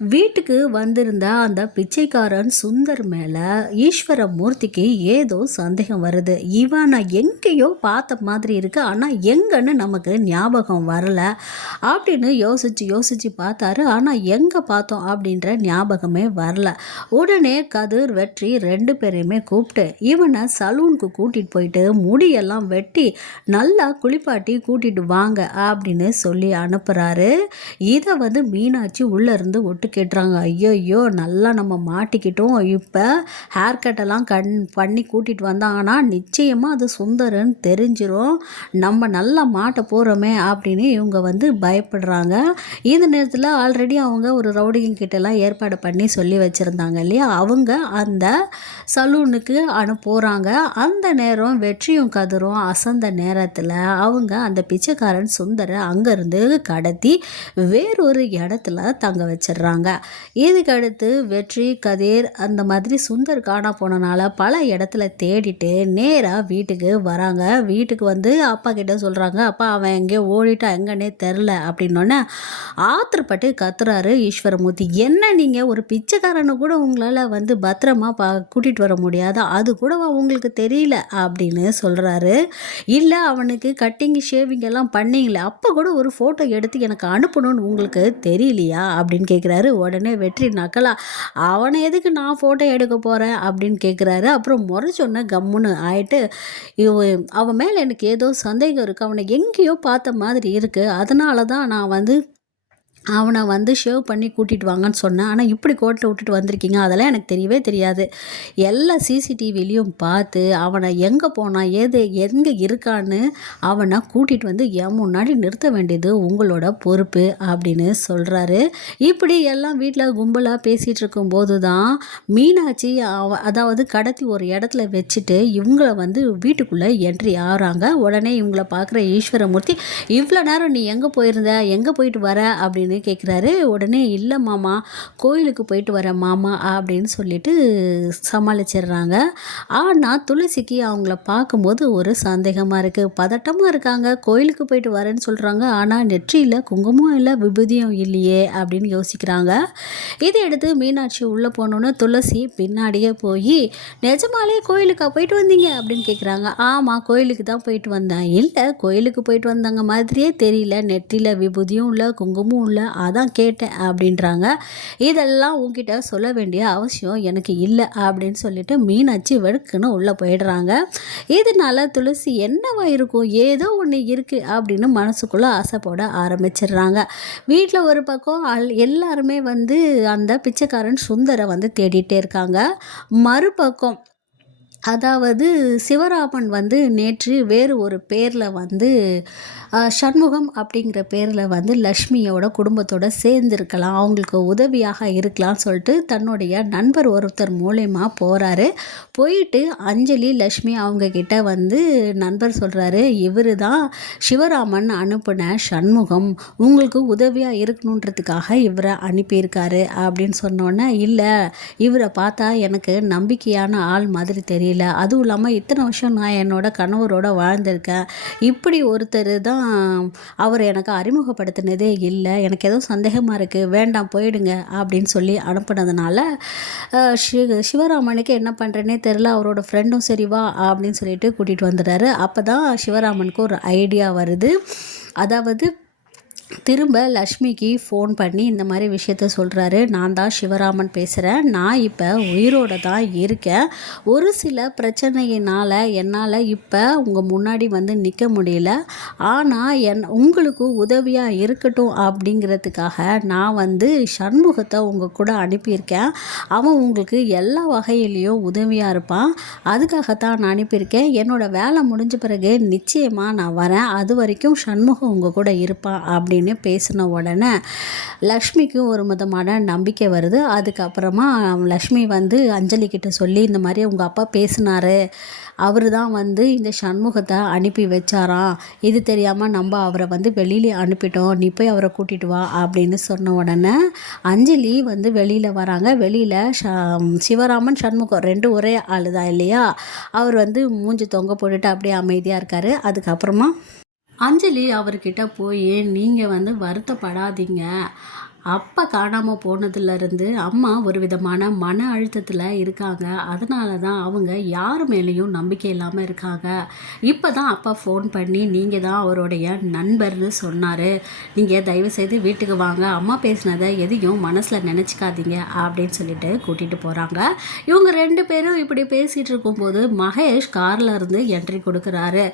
வீட்டுக்கு வந்திருந்த அந்த பிச்சைக்காரன் சுந்தர் மேலே ஈஸ்வர மூர்த்திக்கு ஏதோ சந்தேகம் வருது. இவன் நான் எங்கேயோ பார்த்த மாதிரி இருக்கு. ஆனால் எங்கன்னு நமக்கு ஞாபகம் வரல. அப்படின்னு யோசிச்சு யோசிச்சு பார்த்தாரு. ஆனால் எங்கே பார்த்தோம் அப்படின்ற ஞாபகமே வரல. உடனே கதிர், வெற்றி ரெண்டு பேரையுமே கூப்பிட்டு இவனை சலூனுக்கு கூட்டிகிட்டு போயிட்டு முடியெல்லாம் வெட்டி நல்லா குளிப்பாட்டி கூட்டிகிட்டு வாங்க அப்படின்னு சொல்லி அனுப்புகிறாரு இதை வந்து மீனாட்சி உள்ளேருந்து ஒட்டு கேட்டுறாங்க. ஐயையோ! நல்லா நம்ம மாட்டிக்கிட்டோம். இப்போ ஹேர் கட்டெல்லாம் கண் பண்ணி கூட்டிகிட்டு வந்தாங்கன்னா, நிச்சயமாக அது சுந்தரன்னு தெரிஞ்சிடும் நம்ம நல்லா மாட்ட போகிறோமே அப்படின்னு இவங்க வந்து பயப்படுறாங்க. இந்த நேரத்தில் ஆல்ரெடி அவங்க ஒரு ரவுடிங்க கிட்டலாம் ஏற்பாடு பண்ணி சொல்லி வச்சுருந்தாங்க இல்லையா? அவங்க அந்த சலூனுக்கு அனு அந்த நேரம் வெற்றியும், கதிரும் அசந்த நேரத்தில் அவங்க அந்த பிச்சைக்காரன் சுந்தரை அங்கேருந்து கடத்தி வேறொரு இடத்துல தங்க வச்சிடுறாங்க. இதுக்கு அடுத்து வெற்றி, கதிர் அந்த மாதிரி சுந்தர் காணா போனனால பல இடத்துல தேடிட்டு நேராக வீட்டுக்கு வராங்க. வீட்டுக்கு வந்து அப்பா கிட்ட சொல்கிறாங்க அப்பா அவன் எங்கேயோ ஓடிட்டா எங்கன்னே தெரில அப்படின்னோடனே ஆத்திரப்பட்டு கத்துறாரு ஈஸ்வரமூர்த்தி. என்ன நீங்கள் ஒரு பிச்சைக்காரனை கூட உங்களால் வந்து பத்திரமா பா கூட்டிகிட்டு வர முடியாதா? அது கூடவா உங்களுக்கு தெரியல? அப்படின்னு சொல்கிறாரு இல்லை அவனுக்கு கட்டிங், ஷேவிங் எல்லாம் பண்ணிங்களே அப்போ கூட ஒரு ஃபோட்டோ எடுத்து எனக்கு அனுப்பணும்னு உங்களுக்கு தெரியலையா? அப்படின்னு கேட்குறாரு. உடனே வெற்றி நக்கலா. அவனை எதுக்கு நான் ஃபோட்டோ எடுக்க போகிறேன் அப்படின்னு கேட்குறாரு. அப்புறம் முறைச்சொன்ன கம்முன்னு ஆயிட்டு அவன் மேலே எனக்கு ஏதோ சந்தேகம் இருக்குது அவனை எங்கேயோ பார்த்த மாதிரி இருக்குது அதனால தான் நான் வந்து அவனை வந்து ஷேவ் பண்ணி கூட்டிகிட்டு வாங்கன்னு சொன்னேன். ஆனால் இப்படி கோட்டை விட்டுட்டு வந்திருக்கீங்க. அதெல்லாம் எனக்கு தெரியவே தெரியாது. எல்லா சிசிடிவிலையும் பார்த்து அவனை எங்கே போனான்? ஏது எங்கே இருக்கான்னு அவனை கூட்டிகிட்டு வந்து என் முன்னாடி நிறுத்த வேண்டியது உங்களோட பொறுப்பு அப்படின்னு சொல்கிறாரு இப்படி எல்லாம் வீட்டில் கும்பலாக பேசிகிட்டு இருக்கும்போது தான் மீனாட்சி அவ அதாவது கடத்தி ஒரு இடத்துல வச்சுட்டு இவங்கள வந்து வீட்டுக்குள்ளே என்ட்ரி ஆகிறாங்க உடனே இவங்கள பார்க்குற ஈஸ்வரமூர்த்தி, இவ்வளோ நேரம் நீ எங்கே போயிருந்த? எங்கே போயிட்டு வர?" அப்படின்னு கேட்குறாரு. உடனே இல்லை மாமா, கோயிலுக்கு போயிட்டு வரேன் மாமா" அப்படின்னு சொல்லிட்டு சமாளிச்சிடுறாங்க. ஆனால் துளசிக்கு அவங்கள பார்க்கும்போது ஒரு சந்தேகமாக இருக்குது பதட்டமாக இருக்காங்க. கோயிலுக்கு போயிட்டு வரேன்னு சொல்கிறாங்க ஆனால் நெற்றியில் குங்குமம் இல்லை விபூதியும் இல்லையே அப்படின்னு யோசிக்கிறாங்க. இதை எடுத்து மீனாட்சி உள்ளே போனோன்னு துளசி பின்னாடியே போய் "நிஜமாலே கோயிலுக்கா போயிட்டு வந்தீங்க?" அப்படின்னு கேட்குறாங்க. ஆமாம் கோயிலுக்கு தான் போயிட்டு வந்தேன்." இல்லை கோயிலுக்கு போயிட்டு வந்தாங்க மாதிரியே தெரியல. நெற்றியில் விபூதியும் இல்லை குங்குமமும் இல்லை அதான் கேட்டேன்" அப்படின்றாங்க. "இதெல்லாம் உங்ககிட்ட சொல்ல வேண்டிய அவசியம் எனக்கு இல்லை அப்படின்னு சொல்லிட்டு மீனாட்சி வெடுக்குன்னு உள்ளே போயிடுறாங்க. இதனால துளசி என்னவா இருக்கும்? ஏதோ ஒன்று இருக்குது அப்படின்னு மனசுக்குள்ளே ஆசைப்பட ஆரம்பிச்சிடுறாங்க. வீட்டில் ஒரு பக்கம் அல் எல்லாருமே வந்து அந்த பிச்சைக்காரன் சுந்தரை வந்து தேடிட்டே இருக்காங்க. மறுபக்கம் அதாவது சிவராமன் வந்து நேற்று வேறு ஒரு பேரில் வந்து சண்முகம் அப்படிங்கிற பேரில் வந்து லக்ஷ்மியோட குடும்பத்தோட சேர்ந்துருக்கலாம் அவங்களுக்கு உதவியாக இருக்கலாம் சொல்லிட்டு தன்னுடைய நண்பர் ஒருத்தர் மூலயமா போகிறாரு போயிட்டு அஞ்சலி, லக்ஷ்மி அவங்கக்கிட்ட வந்து நண்பர் சொல்கிறாரு இவர் தான் சிவராமன் அனுப்பின சண்முகம். உங்களுக்கு உதவியாக இருக்கணுன்றதுக்காக இவரை அனுப்பியிருக்காரு" அப்படின்னு சொன்னோன்னே இல்லை இவரை பார்த்தா எனக்கு நம்பிக்கையான ஆள் மாதிரி தெரியல. அதுவும் இல்லாமல் இத்தனை வருஷம் நான் என்னோட கணவரோட வாழ்ந்திருக்கேன். இப்படி ஒருத்தர் தான் அவர் எனக்கு அறிமுகப்படுத்தினதே இல்லை எனக்கு ஏதோ சந்தேகமாக இருக்குது வேண்டாம் போயிடுங்க" அப்படின்னு சொல்லி அனுப்புனதுனால ஷி சிவராமனுக்கு என்ன பண்ணுறேனே தெரில அவரோட ஃப்ரெண்டும் சரி வா அப்படின்னு சொல்லிட்டு கூட்டிகிட்டு வந்துடுறாரு. அப்பதான் சிவராமனுக்கு ஒரு ஐடியா வருது. அதாவது திரும்ப லக்ஷ்மிக்கு ஃபோன் பண்ணி இந்த மாதிரி விஷயத்த சொல்கிறாரு "நான் தான் சிவராமன் பேசுகிறேன் நான் இப்போ உயிரோட தான் இருக்கேன். ஒரு சில பிரச்சனையினால் என்னால் இப்போ உங்கள் முன்னாடி வந்து நிற்க முடியல. ஆனால் என் உங்களுக்கு உதவியாக இருக்கட்டும் அப்படிங்கிறதுக்காக நான் வந்து சண்முகத்தை உங்கள் கூட அனுப்பியிருக்கேன். அவன் உங்களுக்கு எல்லா வகையிலையும் உதவியாக இருப்பான். அதுக்காக தான் நான் அனுப்பியிருக்கேன். என்னோட வேலை முடிஞ்ச பிறகு நிச்சயமாக நான் வரேன். அது வரைக்கும் சண்முகம் உங்கள் கூட இருப்பான்" அப்படின்னு பேசின உடனே லக்ஷ்மிக்கு ஒரு விதமான நம்பிக்கை வருது. அதுக்கப்புறமா லக்ஷ்மி வந்து அஞ்சலி கிட்ட சொல்லி, "இந்த மாதிரி உங்கள் அப்பா பேசினாரு. அவர் தான் வந்து இந்த சண்முகத்தை அனுப்பி வச்சாராம். இது தெரியாமல் நம்ம அவரை வந்து வெளியில் அனுப்பிட்டோம். நீ போய் அவரை கூட்டிட்டு வா" அப்படின்னு சொன்ன உடனே அஞ்சலி வந்து வெளியில் வராங்க. வெளியில் ஷ சிவராமன், சண்முகம் ரெண்டு ஒரே ஆளு தான் இல்லையா? அவர் வந்து மூஞ்சி தொங்க போட்டுட்டு அப்படியே அமைதியாக இருக்காரு. அதுக்கப்புறமா அஞ்சலி அவர்கிட்ட போய் நீங்கள் வந்து வருத்தப்படாதீங்க. அப்பா காணாமல் போனதுலேருந்து அம்மா ஒரு விதமான மன அழுத்தத்தில் இருக்காங்க. அதனால தான் அவங்க யார் மேலேயும் நம்பிக்கை இல்லாமல் இருக்காங்க. இப்போ தான் அப்பா ஃபோன் பண்ணி நீங்கள் தான் அவருடைய நண்பர்னு சொன்னார். நீங்கள் தயவுசெய்து வீட்டுக்கு வாங்க. அம்மா பேசினதை எதையும் மனசில் நினச்சிக்காதீங்க. அப்படின்னு சொல்லிட்டு கூட்டிகிட்டு போகிறாங்க இவங்க ரெண்டு பேரும் இப்படி பேசிகிட்டு இருக்கும்போது மகேஷ் காரில் இருந்து என்ட்ரி கொடுக்குறாரு.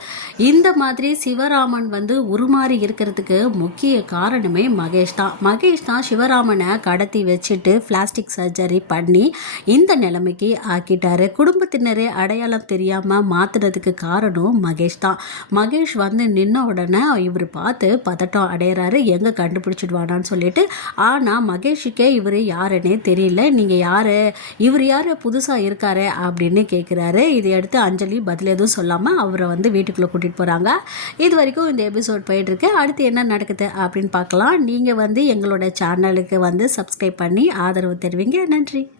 இந்த மாதிரி சிவராமன் வந்து உருமாறி இருக்கிறதுக்கு முக்கிய காரணமே மகேஷ் தான் மகேஷ் தான் சிவராமனை கடத்தி வச்சுட்டு பிளாஸ்டிக் சர்ஜரி பண்ணி இந்த நிலைமைக்கு ஆக்கிட்டாரு. குடும்பத்தினரே அடையாளம் தெரியாமல் மாற்றுறதுக்கு காரணம் மகேஷ் தான். மகேஷ் வந்து நின்ன உடனே இவர் பார்த்து பதட்டம் அடையிறாரு. எங்கே கண்டுபிடிச்சிடுவானான்னு சொல்லிட்டு ஆனால் மகேஷுக்கே இவர் யாருன்னே தெரியல. நீங்கள் யார்? இவர் யார்? புதுசாக இருக்காரு அப்படின்னு கேட்குறாரு இதை எடுத்து அஞ்சலி பதில் எதுவும் சொல்லாமல் அவரை வந்து வீட்டுக்குள்ளே கூட்டிகிட்டு போகிறாங்க இது வரைக்கும் இந்த எபிசோட் போயிட்டுருக்கு அடுத்து என்ன நடக்குது அப்படின்னு பார்க்கலாம். நீங்கள் வந்து எங்களோட சேனலுக்கு வந்து சப்ஸ்கிரைப் பண்ணி ஆதரவு தருவீங்க. நன்றி.